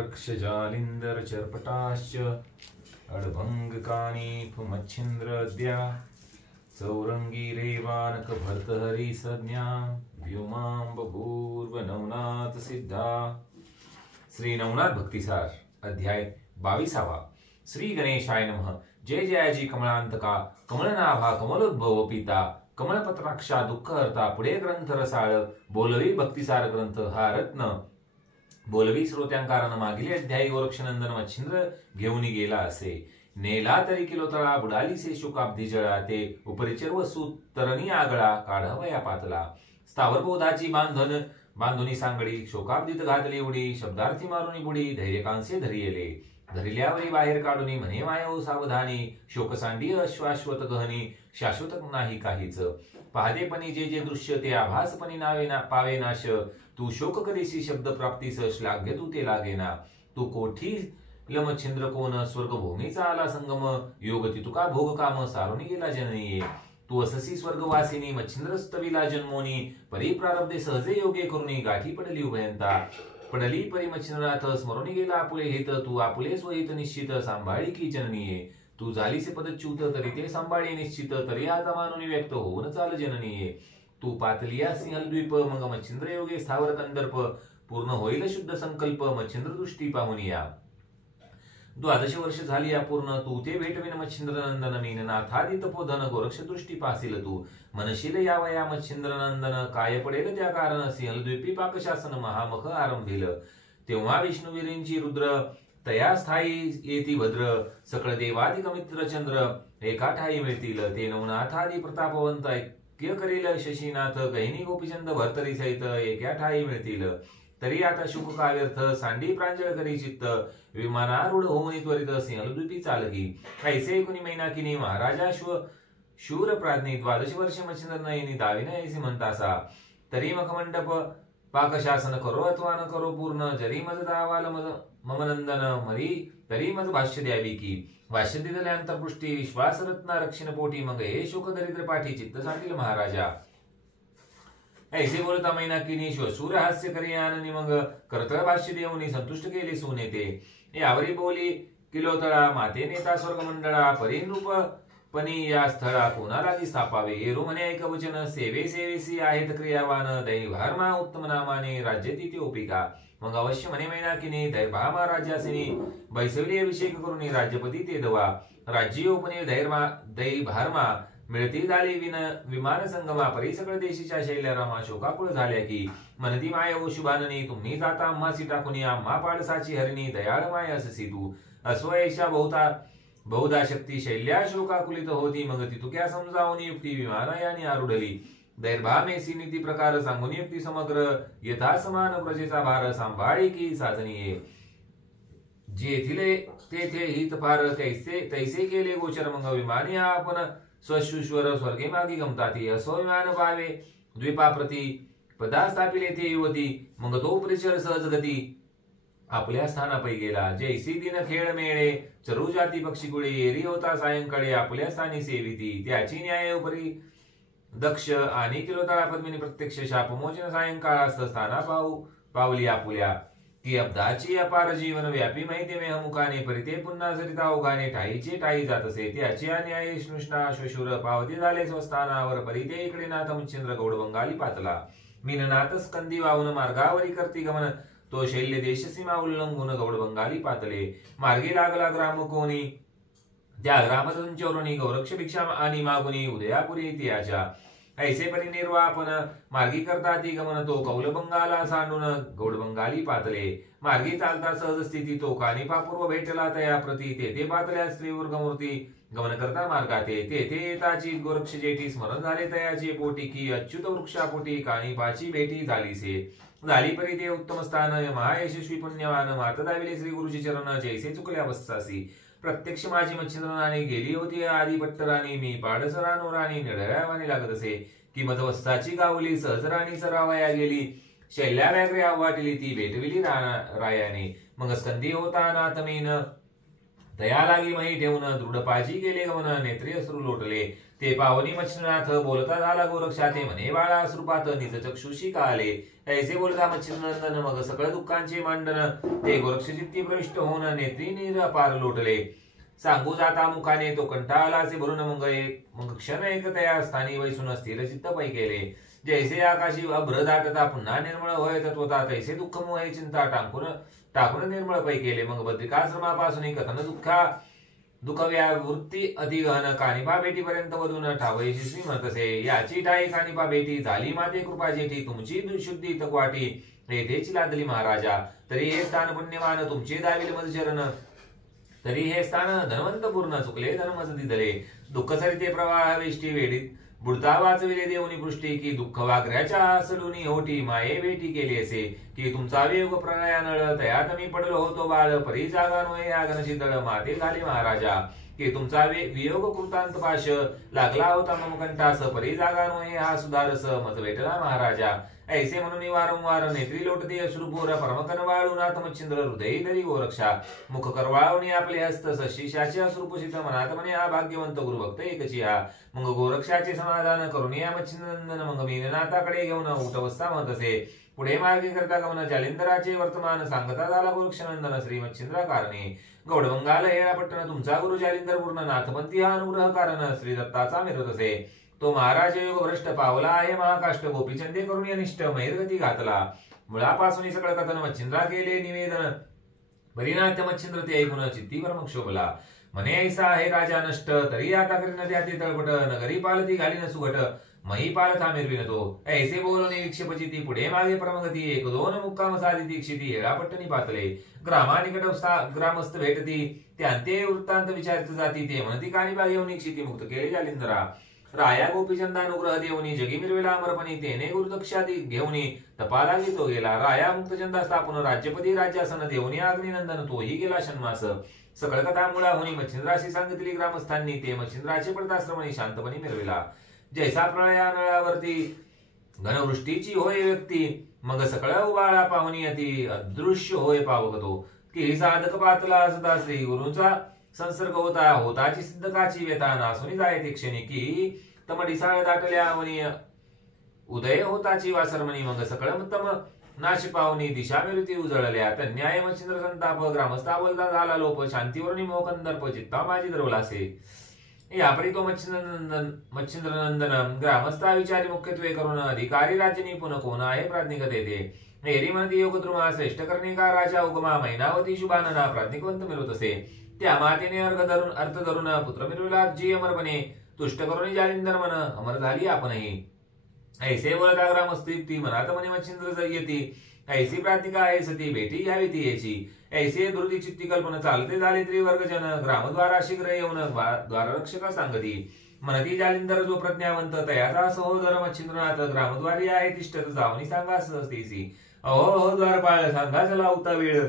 वृक्षजालिंदर चर्पटाश्च अडभंगकानीफमच्छिन्द्रद्या चौरंगी रेवानक भर्तहरी संज्ञा व्योमां बभूर्व नवनाथ सिद्धा। श्री नवनाथ भक्तिसार अध्याय 22। श्री गणेशाय नमः। जय जयाजी कमळांतका कमलनाभा कमलोद्भव पिता कमलपत्राक्षा दुःखहर्ता पुढे ग्रंथ रसाळ बोलवी भक्तिसार ग्रंथ हा रत्न बोलवी श्रोत्यांकारण मागील अध्यायी गोरक्षनंदन मच्छिंद्र घेऊन गेला असे नेला तरी किलोतळा बुडाली से शुकाब्दी जळा ते उपरिचर वसू तरणी आगळा काढावया पातला स्थावर बोधाची बांधुनी सांगडी शोकाब्दीत घातली उडी शब्दार्थी मारुनी बुडी धैर्यकांसे धरियले धरिल्यावरी बाहेर काढूनी म्हणे मायव सावधानी शोकसांडी अश्वाश्वत गहनी शाश्वत नाही काहीच पहादेपणी जे जे दृश्य ते आभासपणी नावे ना पावे नाश तू शोक करीसी शब्द प्राप्तीस श्लाघ्य तू ते लागेना तू कोठी लमच्छिंद्र कोण स्वर्गभूमीचा आला संगम योग तितुका भोग काम सारुनी गेला जननीये तू अससी स्वर्गवासिनी मच्छिंद्रस्तविला जन्मोनी परी प्रारब्धे सहजे योगे करुणी गाठी पडली उभयंता पडली परी मच्छिंद्रनाथ स्मरुनी गेला आपुले हित तू आपुले स्वहित निश्चित सांभाळी की जननीये तू झालीसे पदच्युत तरी ते सांभाळी निश्चित तरी आता मानुनी व्यक्त होऊन चाल जननीये तू पातलिया सिंहलद्वीप मग मच्छिंद्र योगे स्थावर कंदर्प पूर्ण होईल शुद्ध संकल्प मच्छिंद्र दृष्टी पाहुनिया 12 वर्ष झाली अपूर्ण तू ते भेटविन मच्छिंद्र नंदन मीन नाथादी तपोधन गोरक्ष दृष्टी पासील तू मनशील यावया मच्छिंद्र नंदन काय पडेल त्या कारण सिंहलद्वीपी पाकशासन महामख आरंभिल तेव्हा विष्णुवीरींची रुद्र तया स्थायी येती भद्र सकळ देवादिक मित्र चंद्र एका ठाई मिळतील ते नवनाथादी प्रतापवंत ऐक्य करील शशीनाथ गहिनी गोपीचंद भरतरी सहित एका ठाई मिळतील तरी आता शुक काव्यर्थ सांडी प्रांजळ करी चित्त विमानारूढ होऊन त्वरित सिंहलद्वीपी चालकी ऐसे ऐकुनी मैनाकिनी महाराजा शूर प्राज्ञी 12 वर्षे मच्छिंद्र नयनी दाविन ऐसी म्हणतासा तरी मखमंडप पाकशासन करो अथवा न करो पूर्ण जरी मज दावाल मम नंदन मरी तरी मज भाष्य द्यावी की भाष्य दिले अंतर्पृष्टी विश्वास रत्ना रक्षण पोटी मग हे शोक दरिद्र पाठी चित्त सांगील महाराजा ऐसे बोलता मैनाकिनी श्वशूर हास्य करी आननी मग करतळ भाष्य देऊनी संतुष्ट केले सुनेते यावरी बोली किलोतळा माते नेता स्वर्गमंडळा परिनूप पनी या स्थळा कोणालागी स्थापावे येरू म्हणे ऐकवचन सेवे सेवेसी आहेत क्रियावान दैभारमा उत्तम नामाने राज्यती ओपिका मग अवश्य म्हणे मैनाकिनी दैभामा राज्यासिनी बैसवली अभिषेक करून राज्यपती ते दवा राज्योपने दैभारमा मिळती झाली विमान संगमा परी सकळ देशीच्या शैल्यारामा शोकाकुळ झाल्या की मनती माय ओ शुभाननी तुम्ही जाता आम्हासी टाकुनी आम्हा पाडसाची हरिणी दयाळ माय अससी तू अस्वयशा बहुधा शक्ती शैल्या शोकाकुलित होती मग ती तुक्या समजावून युक्ती विमानयानी आरुढली दैर्भामेसी नीती प्रकार सांगून युक्ती समग्र यथा समान प्रजेचा भार सांभाळी की साजनीये जेथिले तेथे हित फार तैसे केले गोचर मग विमानी आपण स्वशुश्वर स्वर्गे मागी गमताती असो विमान पावे द्वीपाप्रती पदा स्थापिले ते युवती मग तो परिचर सहजगती आपल्या स्थानापै गेला जैसी दिन खेळ मेळे चरू जाती पक्षी कुळे एरी होता सायंकाळी आपल्या स्थानी सेविती त्याची न्याय परी दक्ष आणि किलोतळा पद्मिनी प्रत्यक्ष शापमोचन सायंकाळास स्थाना पावली आपुल्या ती अब्दाची अपार जीवन व्यापी माहिती मेहमुखाने परिते पुन्हा सरिता ओघाने ठाईचे ठाई जात असे त्याची न्याय स्नुष्णा श्वशूर पावती झाले स्वस्थानावर परिते इकडे नाथ मुच्छिंद्र गौड बंगाली पातला मीननाथ स्कंदी वाहून मार्गावरी करती गमन तो शैल्य देश सीमा उल्लंघून गौड बंगाली पातले मार्गी लागला ग्राम कोणी त्या ग्रामधून चोरुणी गौरक्ष भिक्षा आणि मागुनी उदयापुरी त्याच्या ऐसे परिनिर्वापन मार्गी करता ती गमन तो कौल बंगाला सांडून गौड बंगाली पातले मार्गी चालता सहज स्थिती तो कानिपापूर्व भेटला तया प्रती तेथे पातल्या स्त्रीवर्गमूर्ती गमन करता मार्गाते तेथे येताची गोरक्ष जेठी स्मरण झाले तयाचे पोटी की अच्युत वृक्षापोटी कानिपाची भेटी झालीसे झाली परी ते उत्तम स्थान महायशस्वी पुण्यवान मात दाविले श्री गुरुची चरण जैसे चुकल्या वत्सासी प्रत्यक्ष माझी मच्छिंद्रनाने गेली होती आधी पट्टराणी मी पाडसरानो राणी निढळ्यावानी लागत असे की मधवस्ताची गावली सहजराणी सरावया गेली शैल्या व्याघ्रे आव्हाटली ती भेटविली रायाने मग स्कंदी होता नाथमीन दया लागी मही ठेवून दृढ पाजी गेले गमन नेत्रे अश्रू लोटले ते पावनी मच्छिंद्रनाथ बोलता झाला गोरक्षा ते म्हणे बाळा स्वरूपात निज चक्षुषी काले ऐसे बोलता मच्छिंद्रनंदन मग सकळ दुःखांचे मांडन ते गोरक्ष चित्ती प्रविष्ट होऊन नेत्री नीर पार लोटले सांगू जाता मुखाने तो कंटाळला असे भरून मग क्षण एक तया स्थानी वैसून स्थिर चित्त पै केले जैसे आकाशी अभ्र दाटता पुन्हा निर्मळ होय तत्वता तैसे दुःख मोह चिंता टाकून निर्मळ पै केले मग बद्रिकाश्रमापासून कथन दुःख व्यावृत्ती अधिगहन कानिपा भेटीपर्यंत वधून ठावयशी श्रीमंतसे याची ठाई कानिपा भेटी झाली माते कृपा जेठी तुमची शुद्धी तकवाटी येथेची लादली महाराजा तरी हे स्थान पुण्यमान तुमचे दाविले मधचरण तरी हे स्थान धनवंत पूर्ण चुकले धर्मच दिदले दुःख सरिते प्रवाह वेष्टी वेडीत बुडता वाचविले देवनी पृष्टी की दुःख वाघ्याच्या सलुनी होटी माये भेटी केली असे की तुमचा वेग प्रणयानळ तयात मी पडलो होतो बाळ परी जागा नोये आगनशीतळ माते झाले महाराजा की तुमचा वियोग कृतांत पाश लागला होता मम कंठास परी जागा नोये हा सुधारस मत भेटला महाराजा ऐसे म्हणून वारंवार नेत्री लोटते अश्रुपूर परमकन वाळूनाथ मच्छिंद्र हृदय धरी गोरक्षा मुख करवाळवणी आपले हस्त शिष्याचे अश्रुपूषित मनात म्हणे हा भाग्यवंत गुरुभक्त एकची हा मग गोरक्षाचे समाधान करून या मच्छिंद्रनंदन मग मीननाथाकडे घेऊन उठवस्था म्हणत असे पुढे मार्गे करता गमन जालिंदराचे वर्तमान सांगता झाला गोरक्षनंदन श्री मच्छिंद्रा कारणे गौडबंगाल हेळापट्टण तुमचा गुरु जालिंदर पूर्ण नाथपंथी हा अनुग्रह कारण श्री दत्ताचा मिरत असे तो महाराज योग भ्रष्ट पावला आहे महाकाष्ट गोपीचंदे करून अनिष्ट मैरगती घातला मुळापासून सकळ कथन मच्छिंद्रा केले निवेदन परिणात्य मच्छिंद्र ते ऐकून चित्तीवर मग शोभला म्हणे ऐसा आहे राजा नष्ट तरी आता करीन त्या ते तळपट नगरी पालती घालीन सुघट मही पालथा मिरविन तो ऐसे बोलणे विक्षेपचिती पुढे मागे प्रमगती एक दोन मुक्काम साधी दीक्षिती हेळापट्टणी पातले ग्रामानिकट ग्रामस्थ भेटती त्यांते वृत्तांत विचारित जाती ते म्हणती कानिबा घेऊन क्षिती मुक्त केले जालिंदरा राया गोपीचंदानुग्रह देऊनी जगी मिरविला अमरपणी तेने गुरुदक्षादी घेऊनी तपाला तो गेला राया मुक्तचंदा स्थापन राज्यपती राज्यासन देऊनी अग्निनंदन तोही गेला षण्मास सकळ कथा मुळा होनी मच्छिंद्राशी सांगितली ग्रामस्थांनी ते मच्छिंद्राचे पडताश्रमणी शांतपणे मिरविला जैसा प्रळयानळावरती घनवृष्टीची होय व्यक्ती मग सकळ उबाळा पाहुणी अति अदृश्य होय पावगतो की साधक पातला सदा श्री गुरुचा संसर्ग होताची सिद्धकाची व्यथा नासुनी जाय ते क्षणी की तम डिसाळ दाटल्या म्हणी उदय होताची वासरमणी मग सकळ तम नाश पाहुनी दिशा विरुती उजळल्या तन्याय मच्छिंद्र संताप ग्रामस्था बोलता झाला लोप शांतीवरुणी मोकंदर्प चित्ता माझी द्रवलासे यापरी तो मच्छिंद्रनंदन ग्रामस्था विचारी मुख्यत्वे करून अधिकारी राज्य निपुण कोण आहे प्राज्ञिक तेथे एरी म्हणती योगद्रुमा श्रेष्ठ करणे का राजा उगमा मैनावती शुभानना प्राज्ञिकवंत मिळवत असे त्या मातेने अर्थ धरून पुत्र मिळवला जी अमरपणे तुष्ट करून जालिंदर मन अमर झाली आपणही ऐसे बोलता ग्रामस्थिती मनात म्हणे मच्छिंद्र येती ऐसी प्रातिका आहे सती भेटी घ्यावी ती याची ऐसे धृती चित्ती कल्पना चालते झाले त्रिवर्ग जन ग्रामद्वारा शीघ्र येऊन द्वाररक्षक सांगती म्हणती जालिंदर जो प्रज्ञावंत तयाचा सहोदर मच्छिंद्रनाथ ग्रामद्वारी आहे तिष्ठत जावनी सांगा सहस्तीसी अहो द्वारपाळ सांगा चला उता वेळ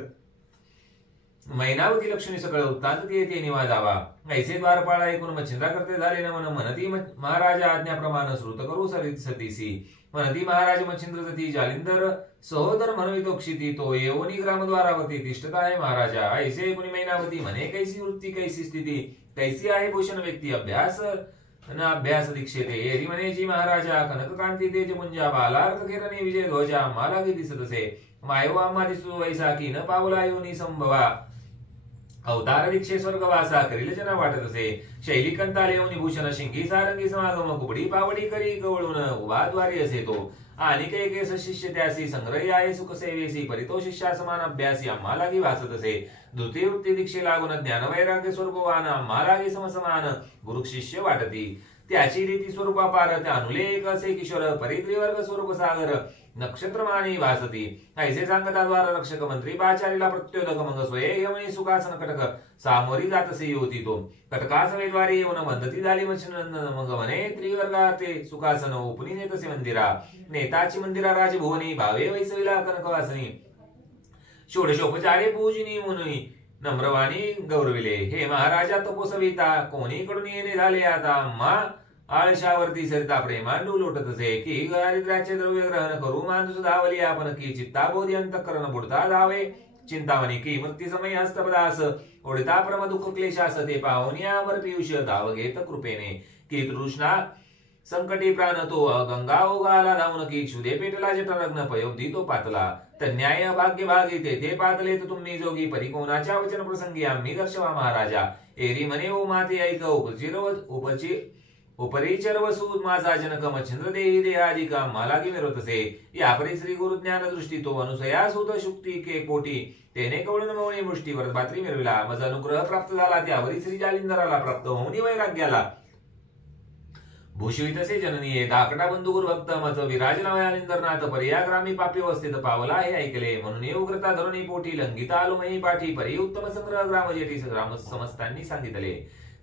मैनावती लक्ष्मी सकळ उत्तांत येते निवा जावा ऐसे द्वारपाळ ऐकून मच्छिंद्रा करते झाले न म्हणती महाराजा आज्ञाप्रमाणे श्रुत करू सतीसी म्हणती महाराज मच्छिंद्र सती जालिंदर सहोदर म्हणवितो क्षिती तो येवनी ग्रामद्वारावती तिष्ठत आहे महाराजा ऐसे ऐकून मैनावती म्हणे कैसी वृत्ती कैसी स्थिती कैसी आहे भूषण व्यक्ती अभ्यास दीक्षेते एरी म्हणे जी महाराजा कनककांती तेज मुंजा बालार्क किरणे विजय ध्वजा मला की दिसत असे मायो आम्हा दिसू वैसा की न पावला योनी संभवा अवतार दीक्षे स्वर्गवासा करील जना वाटत असे शैली कंताल येऊन भूषण शिंगी सारंगी समागम कुबडी पावडी करी गवळून उभा द्वारी असे तो आणि केस शिष्य त्यासी संग्रही आहे सुख सेवेसी परितो शिष्या समान अभ्यासी आम्हाला की वाचत असे द्वितीय वृत्ती दीक्षे लागून ज्ञान वैराग्य स्वरूपवान आम्हाला की समसमान गुरु शिष्य वाटती त्याची रीती स्वरूपापार त्या अनुलेख असे किशोर परित्रिवर्ग स्वरूप सागर नक्षत्रमानी वासती ऐसे सांगताद्वारा रक्षक मंत्री पाचारीला प्रत्योदक मग स्वये घेऊन सुखासन कटक सामोरी जातसे होती तो कटकासमेद्वारी येऊन बंधती झाली मच्छिंद्रनंदन मग म्हणे त्रिवर्गाते सुखासन उपनी नेतसे मंदिरा नेताची मंदिरा राजभुवनी भावे वैसविला कनकवासनी षोडशोपचारे पूजनी मुनी नम्रवाणी गौरविले हे महाराजा तपोसविता कोणीकडून येणे झाले आता मा आळशावरती सरिता प्रेमांडू लोटत असे की दारिद्र्याचे द्रव्य ग्रहण करू माणूस धावली आपण की चित्ताबोधी अंतःकरण बुडता धावे चिंतामणी की मृत्यू समय हस्तपदास ओढता परम दुःख क्लेशास ते पाहुनी अमर पियुष धाव घेत कृपेने की तृष्णा संकटी प्राण तो गंगा ओगाला धावून की क्षुदे पेटला जठरग्न पयोब्धी तो पातला तन्याय भाग्य भागी तेथे पातले तर तुम्ही जोगी परिकोणाच्या वचन प्रसंगी आम्ही दर्शवा महाराजा एरी म्हणे ओ माते ऐक उपरिचर वसू माझा जनक मच्छिंद्र देही देहाधिका मला की मिरवतसे या परी श्री गुरु ज्ञान दृष्टी तो अनुसया सुत शुक्ती के पोटी तेने कवळून मवळी मुष्टीवर बात्री मिरविला मज अनुग्रह प्राप्त झाला त्यावरी श्री जालिंदराला प्राप्त होऊन वैराग्याला भूषवितसे जननीये धाकटा बंधू गुरु भक्त मज विराज नवयालिंदरनाथ पर्याग्रामी पापी अवस्थेत पावला हे ऐकले म्हणून उग्रता धरुणी पोटी लंघिता आलुमयी पाठी परी उत्तम संग्रह ग्रामजेठी ग्राम समस्तांनी सांगितले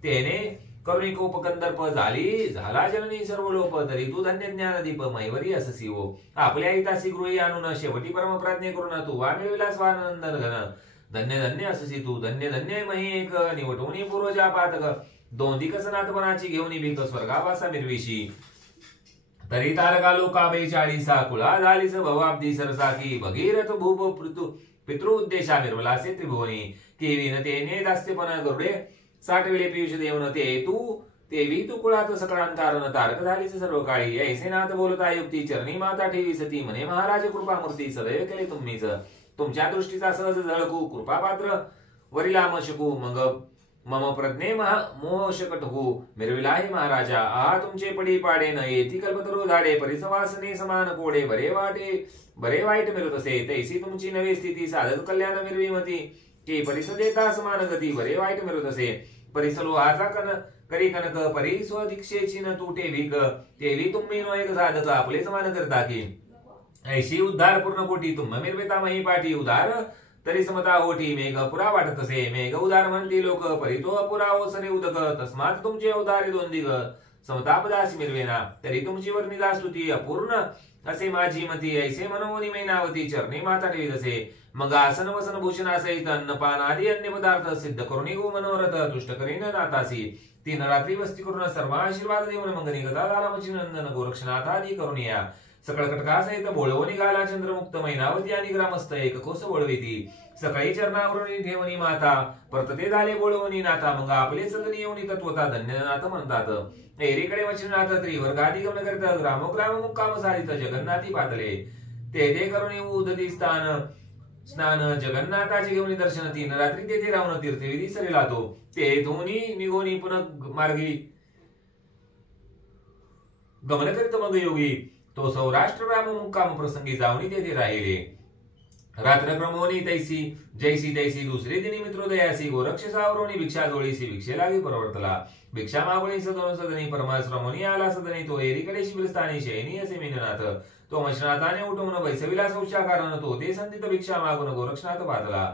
तेने करुणिक उपकंदर्प झाला जननी सर्व लोप तरी तू धन्य ज्ञानदीप मैवरी अससी हो आपल्या हितासी गृही आणून शेवटी परमप्राज्ञे करून तू वा मिळविला स्वानंदन घन धन्य धन्य अससी तू धन्य धन्य मही एक निवटवणी पूर्वजा पातक दोंदिक सनातपणाची घेऊन भीक स्वर्गावासा मिरविशी तरी तारका लोका 42 कुळा झालीस भवाब्दी सरसा की भगीरथ भूप पितृ उद्देशा मिरवलासे त्रिभुवनी केविन तेने दास्यपण गरुडे 60 वेळे पियुष देवन तेवी तू कुळात सकळांतारण तारक झालीस सर्व काळी ऐसे नाथ बोलता युक्ती चरणी माता ठेवी सती म्हणे महाराज कृपामूर्ती सदैव केले तुम्हीच तुमच्या दृष्टीचा सहज झळकू कृपापात्र वरिला मशकू मग मम प्रज्ञे मोह शकटकू मिरविला हे महाराजा आ तुमचे पडी पाडे न येती कल्पतरू धाडे परिसवासने समान कोडे बरे वाईट मिरत असे तैसी तुमची नवी स्थिती साधक कल्याण मिरवीमती की परिसदेता समान गती बरे वाईट मिरत असे परिसलोहाचा करी कनक परिस्वदीक्षेची न तुटे भीक तेवी तुम्ही नो एक साधक आपले समान करता की ऐशी उद्धार पूर्ण कोटी तुम मिरवेता मही पाठी उदार तरी समता होती मेघ पुरा वाटत असे मेघ उदार म्हणती लोक परितो अपुरा ओसरे उदक तस्मात तुमचे उदारे दोन दिग समतापदासी मिरवेना तरी तुमची वर्णिदा स्तुती अपूर्ण असे माझी मती ऐसे मनोनी मैनावती चरणी माता ठेवीत असे मग आसन वसन भूषणासहित अन्नपान आदी अन्य पदार्थ सिद्ध करुणी गो मनोरथ तुष्ट करीन नातासी 3 रात्री वस्ती करून सर्व आशीर्वाद देऊन मग निगता झाला मची नंदन गोरक्षनाथ आदी करुणिया सकळ कटकासहित बोळवणी गाला चंद्रमुक्त मैनावती आणि ग्रामस्थ एक कोस बोळविती सकाळी चरणावरून ठेवणी माता परतते झाले बोळवणी नाथा मग आपले सदनी येऊन तत्वता धन्यनाथ म्हणतात एरीकडे वचनाथ त्रिवर्गादी गमन करीत ग्रामोग्राम मुक्काम सारित जगन्नाथी पातले ते करुणी उदती स्नान जगन्नाथाचे घेऊन दर्शन 3 रात्री तेथे राहून तीर्थविधी सरीला तो ते दोन्ही निघोनी पुन्हा मार्गी गमन करीत मग योगी तो सौराष्ट्र राम मुक्काम प्रसंगी जाऊन तेथे राहिले रात्र क्रमोनी जैसी तैसी दुसरे दिनी मित्रोदयासी गोरक्षसावरोनी भिक्षा जोळीसी भिक्षे लागी परवर्तला भिक्षा मागणी सदनी परमाश्रमोनी आला सदनी तो एरीकडे शिबिरस्थानी शयनी असे मीननाथ तो मशनाथाने उठवून बैसविला शौचा कारण तो ते संधित भिक्षा मागून गोरक्षनाथ पातला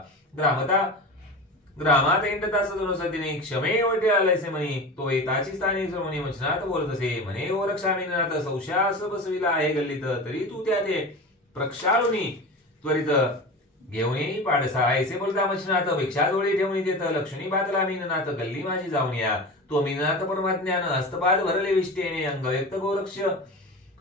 ग्रामात एंडता सदनी क्षमे वटे आलायसे म्हणी तो येताची स्थानी श्रमणी मशनाथ बोलत असे म्हणे गोरक्षा मीननाथ शौचास बसविला आहे गल्लीत तरी तू त्या ते प्रक्षाळुनी त्वरित घेऊन पाडसा ऐसे बोलता मच्छनाथ भिक्षा जोडी ठेवून देत लक्ष्मी बातला मीननाथ गल्ली माझी जाऊन या तो मीननाथ परमाज्ञान हस्तपाद भरले विष्टेने अंगव्यक्त गोरक्ष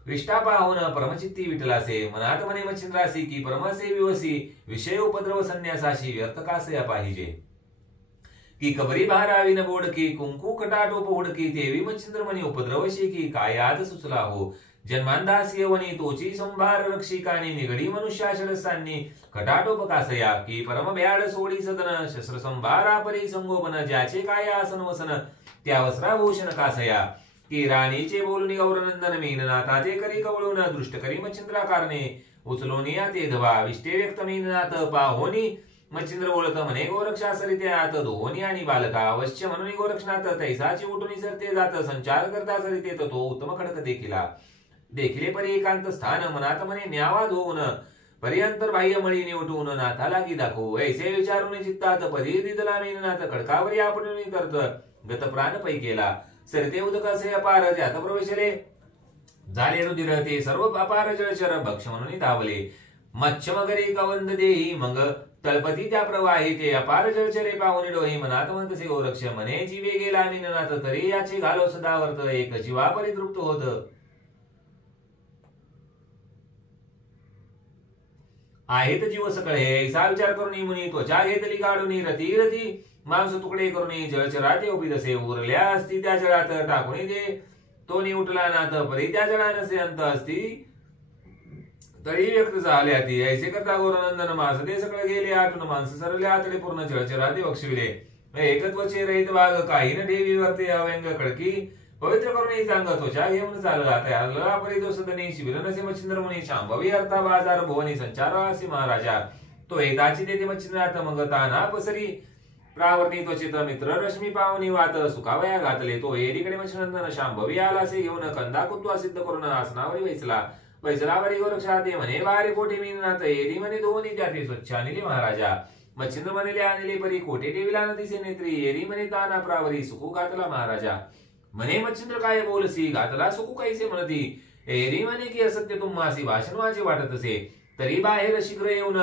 विष्टा पाहून परमचित्ती विठलासे मनात म्हणे मच्छिंद्रासी की परमसे विवसी विषय उपद्रव संन्यासाशी व्यर्थ कासया पाहिजे की कबरी भारावी न बोडकी कुंकू कटाटोप उडकी देवी मच्छिंद्र म्हणे उपद्रवशी की काय आज सुचला हो जन्मांदास येवनी तोची संभार रक्षिकानी निगडी मनुष्या शरसांनी कटाटोप कासया की परम भ्याड सोडी सदन शस्त्र संभारा परी संगोपन ज्याचे काय आसन वसन त्या वस्त्राभूषण कासया की राणीचे बोलून गौरनंदन मीननाथाचे करी कवळून दृष्ट करी मच्छिंद्राकारणे उचलोनिया ते धवा विष्टे व्यक्त मीननाथ पाहोनी मच्छिंद्र बोलत म्हणे गोरक्षा सरिते आत दोहोनी आणि बालका अवश्य म्हणून गोरक्षनाथ तैसाची उठून सरते जात संचार करता सरिते तो उत्तम खडक देखिले परी एकांत स्थान मनात म्हणे न्यावा धुवून पर्यंतर बाह्य मळी निवटून नाथा लागी दाखवू ऐसे विचारून चित्तात पदी दिदला मीननाथ खडकावरी आपण करत गत प्राण पै केला सरते उदक असे अपार त्यात प्रवेशले झाले रुधिर ते सर्व अपार जळचर भक्ष म्हणून धावले मच्छमगरी कवंद देही मग तळपती त्या प्रवाही ते अपार जळचरे पाहून डोही मनात म्हणतसे गोरक्ष म्हणे जीवे गेला मीननाथ तरी याची घालो सदावर्त एक जीवा परितृप्त होत आहेत जीव सकळे ऐसा विचार करून मुनी त्वचा घेतली काढून रती मांस तुकडे करून जळचराते उभी तसे उरल्या असती त्या जळात टाकून दे तो नि उठला नाथ परी त्या जळा नसे अंत असती तरी व्यक्त झाल्या ती ऐसे करता गोरनंदन मास ते सगळे गेले आठून माणसं सरले आतडे पूर्ण जळचराते बक्षविले एकत्वचे रहित वाघ काही न देवी वरते अव्यंग खडकी पवित्र करून चांग त्वचा घेऊन चालला त्या परी दोसदनी शिबिर नसे मच्छिंद्र मुनी शांभवी अर्था बाजार भुवनी संचारवासी महाराजा तो एकदाची तेथे मच्छिंद्रात मग ताना पसरी प्रावर्णी त्वचित मित्र रश्मी पावनी वात सुखावया घातले तो एरीकडे मच्छिनंदन शांभवी आलासे घेऊन कंदा कुत्वा सिद्ध करून आसनावरी वैसलावरी गोरक्षाते म्हणे वारे कोठे मीनात एरी म्हणे दोन्ही त्याते स्वच्छ आणले महाराजा मच्छिंद्र म्हणले आणले परी कोठे ठेविला न दिसे नेत्री एरी म्हणे ताना प्रावरी सुखू घातला महाराजा म्हणे मच्छिंद्र काय बोलसी घातला सुखू कैसे म्हणती एरी म्हणे की असत्य तुम्हासी भाषण माझे वाटत असे तरी बाहेर शीघ्र येऊन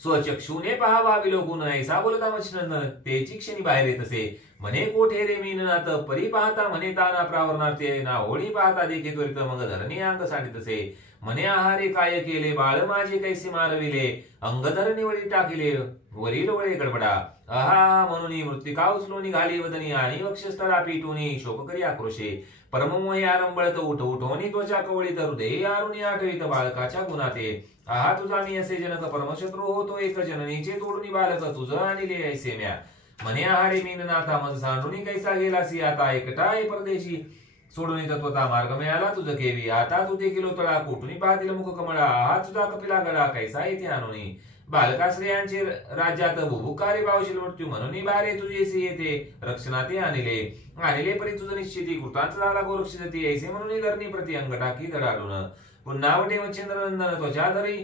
स्वचक्षुने पहावा विलोकून ऐसा बोलता मच्छिनंदन तेची क्षणी बाहेर येत असे म्हणे कोठे रे मीननाथ परी पाहता म्हणे ताना प्रावरणार्थे ना होळी पाहता देखी त्वरित मग धरणी अंग साडित असे म्हणे आहारे काय केले बाळ माझे कैसे मारविले अंगधर निवडी टाकिले वरील वळे गडबडा अहा म्हणून मृत्तिका उचलून घाली वदनी आणि वक्षस्थळा पिटूनी शोक करी आक्रोशे परममोही आरंभळत उठ उठवणी त्वचा कवळीत हृदय आरुणी आठवित बालकाच्या गुणाते आहा तुझा मी असे जनक परमशत्रू होतो एक जननीचे तोडून बालक तुझं आणले ऐसे म्या म्हणे आहारे मीननाथा मज सांडून कैसा गेलासी आता एकटाय परदेशी सोडून तत्वता मार्ग मिळाला तुझं केवी आता तू देखील तळा कोठून पाहतील मुख कमळा हा तुझा कपिला गळा कैसा येथे आणून बालका स्त्रियांचे राज्यात भुभुकारे पावशील मृत्यू म्हणून बारे तुझेसी येते रक्षणाते आणले परी तुझं निश्चिती कृतांत झाला गोरक्षिती ऐसे म्हणून धरणी प्रति अंग टाकी धडाडून पुन्हा वटे मच्छिंद्र नंदन त्वचा धरी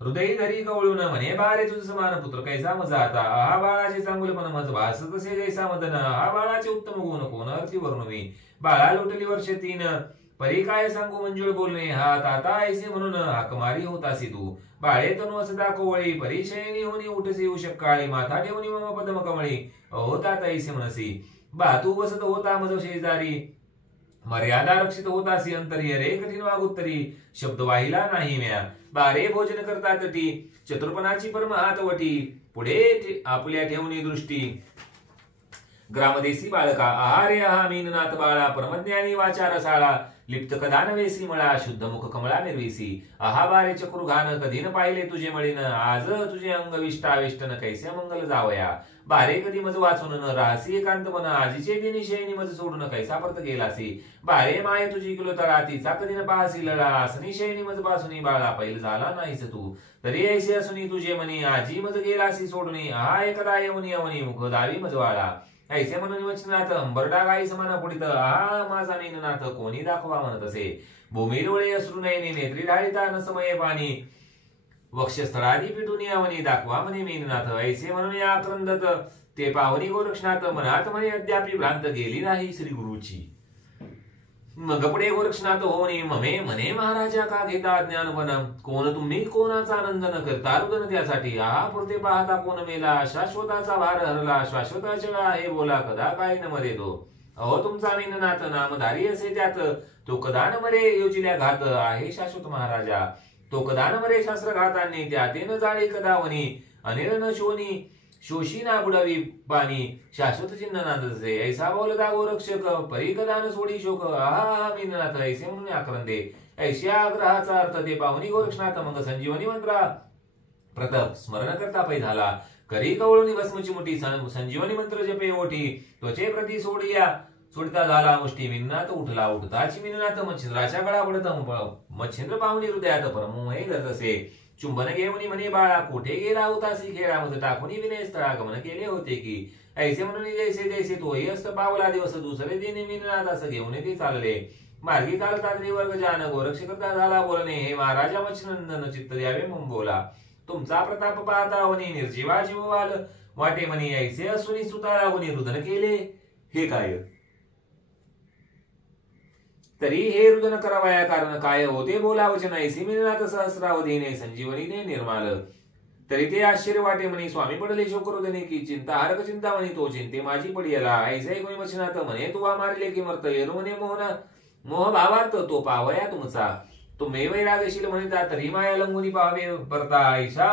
हृदय धरी कवळून म्हणे बारे तुझ समान पुत्र कैसा मजा आता हा बाळाचे चांगुलपण मज भास तसे जैसा मदन हा बाळाचे उत्तम गुण कोण अर्थी वर्णवी बाळा लोटली वर्ष 3 परी काय सांगू मंजुळ बोलणे हा ताता ऐसे म्हणून हाकमारी होतासी तू बाळे तनु असता कोवळी परिशयनी होनी उठसी उशक्काळी माथा ठेवणी मम पदम कमळी होता ऐसे म्हणसी बा तू बसत होता मज शेजारी मर्यादा रक्षित होतासी अंतरी रे कठीण वागुत्तरी शब्द वाहिला नाही म्या बारे भोजन करतात ती चतुर्पणाची परम हातवटी पुढे आपल्या ठेवणी दृष्टी ग्रामदेशी बाळका आहारे आहा मीननाथ बाळा परमज्ञानी वाचा रसाळा लिप्त कदान वेसी मळा शुद्ध मुख कमळा निर्वेसी आहा बारे चक्रू घान कधी न पाहिले तुझे मळीन आज तुझे अंग विष्टावेष्टन कैसे मंगल जावया बारे कधी मज वाचून न राहसी एकांत मन आजीचे दिनी शयनी मज सोडून कैसा परत गेलासी बारे माय तुझी किलो तळा तिचा कधी न पाहसी लळा असनी शयनी मज पासूनी बाळा पैल झाला नाहीस तू तरी ऐसे असुनी तुझे मनी आजी मज गेलासी सोडूनी आहा एकदा येऊनी अवनी मुख दावी मज वाळा ऐसे म्हणून वचनात अंबरडा गाई समान पुढीत आहा माझा मीननाथ कोणी दाखवा म्हणत असे भूमी डोळे असरू नयनी नेत्री ढाळीता न समय पाणी वक्षस्थळादी पिटून यावनी दाखवा म्हणे मीननाथ ऐसे म्हणून या आक्रंदत ते पावनी गोरक्षनाथ मनात म्हणे अद्यापि भ्रांत गेली नाही श्री गुरुची मग पुढे गोरक्षनाथ होणे ममे म्हणे महाराजा का घेता ज्ञानपण कोण तुम्ही कोणाचा आनंद न करता रुदन त्यासाठी आहा पुरते पाहता कोण मेला शाश्वताचा भार हरला शाश्वताच्या हे बोला कदा काय न मरे तो अहो तुमचा मीननाथ नामधारी असे त्यात तो कदा न मरे योजिल्या घात आहे शाश्वत महाराजा तो कदा न मरे शास्त्र घातांनी त्याते न जाळे कदावनी अनिल न शोनी शोषी ना बुडावी पाणी शाश्वत चिन्ह नांदसे ऐसा बोलता गोरक्षक परी कदान सोडी शोक आहा मीननाथ ऐसे म्हणून आक्रंदे ऐशा आग्रहाचा अर्थ ते पाहुनी गोरक्षनाथ मग संजीवनी मंत्रा प्रताप स्मरण करता पै झाला करी कवळूनी भस्मची मुठी संजीवनी मंत्र जपे ओठी त्वचे प्रती सोडता झाला मुष्टी मीननाथ उठला उठताची मीननाथ मच्छिंद्राच्या गळा पडत मच्छिंद्र पाहुनी हृदयात परमोहे धरतसे चुंबन घेऊन म्हणे बाळा कोठे गेला होतासी खेळामध्ये टाकून विनय स्थळागमन केले होते की ऐसे म्हणून जैसे जैसे तोही असत पावला दिवस दुसरे दिन मीननाथ असं घेऊन ते चालले मार्गी काल तात्री वर्ग जान गोरक्ष करता झाला बोलणे हे महाराजा मच्छिनंदन चित्त द्यावे मग बोला तुमचा प्रताप पाहता वनी निर्जीवा जीववाल वाटे म्हणे ऐसे असुनी सुताळा वनी रुदन केले हे काय तरी हे रुदन करावया कारण काय होते बोला वचन ऐसे मीननाथ सहस्रावधीने संजीवनीने निर्माल तरी ते आश्चर्य वाटे म्हणे स्वामी पडले शोकरुदने की चिंता हरक चिंता म्हणे तो चिंते माझी पडियाला ऐसे कोणी वचनात म्हणे तू मारले की मर्त येरू म्हणे मोह भावार्थ तो पावया तुमचा तुम्ही वैरागशील म्हणता तरी माया लंगुनी पाहावे परता ऐसा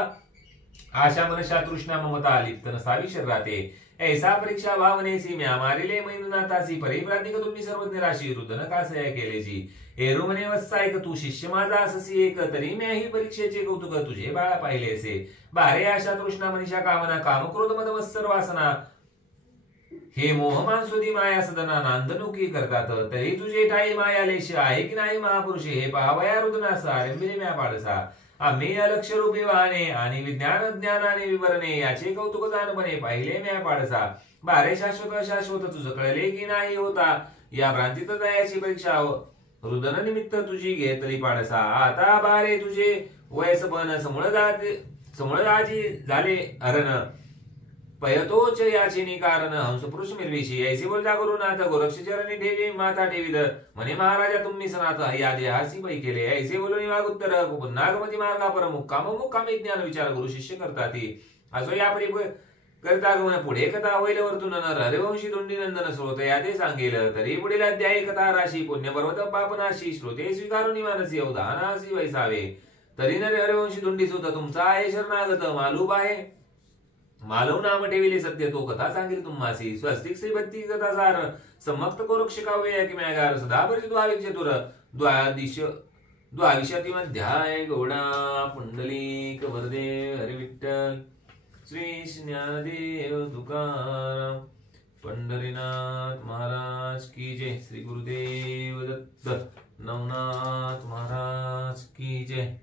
आशा मनशा तृष्णा ममता लिप्त नसावी शरीराते ऐसा परीक्षा भावनेसी म्या मारिले मैनुनाथासी परिप्रातिक तुम्ही सर्वज्ञ राशी रुदन कासया केलेची एरू म्हणे वत्सायक तू शिष्य माझा अससी एक तरी मी ही परीक्षेचे कौतुक तुझे बाळा पाहिले असे बारे आशा तृष्णा मनीषा कामना काम क्रोध मद वत्सर वासना हे मोह मानसुदी माया सदना नांदनुकी करतात तरी तुझे ठाई माया लेश आहे की नाही महापुरुषे हे पावया रुदनासा आरंभिले म्या पाडसा आम्ही अलक्ष रूपी वाहने आणि विज्ञान ज्ञानाने विवरणे याचे कौतुक जाणपणे पाहिले म्या पाडसा बारे शाश्वत अशाश्वत तुझं कळले की नाही होता या भ्रांतीत दयाची परीक्षा रुदन निमित्त तुझी घेतली पाडसा आता बारे तुझे वयस पण समूळ दाजी झाले अरण पयतोच याचे कारण हंस पुरुष मिरविशी ऐसे बोलता गुरुनाथ गोरक्ष चरणी ठेवी माता ठेवीद म्हणे महाराजा तुम्ही सनाथ या देहासी पै केले ऐसे बोलून वागुत्तर नागमती मार्गा पर मुक्कामी ज्ञान विचार गुरु शिष्य करतात असो या परी करता गमन पुढे कथा होईल वर्तुन हरिवंशी दोंडी नंदन श्रोत या ते सांगेल तरी पुढील अध्यायी कथा राशी पुण्य पर्वत पापनाशी श्रोते स्वीकारून मानसी अवधानासी वैसावे तरी नरे हरिवंशी दोंडी सुद्धा तुमचा आहे शरणागत मालूब आहे मालव नाम ठेविले सत्य तो कथा सांगेल तुम्हासी स्वस्तिक श्री भक्ती कथा सार समक्त कोरक्ष काव्य की म्यागार सदा परिचित भाविक चतुर द्वाविशती मध्याय गौडा पुंडलिक वरदे हरि विठ्ठल श्री ज्ञानदेव तुकाराम पंढरीनाथ महाराज की जय श्री गुरुदेव दत्त नवनाथ महाराज की जय।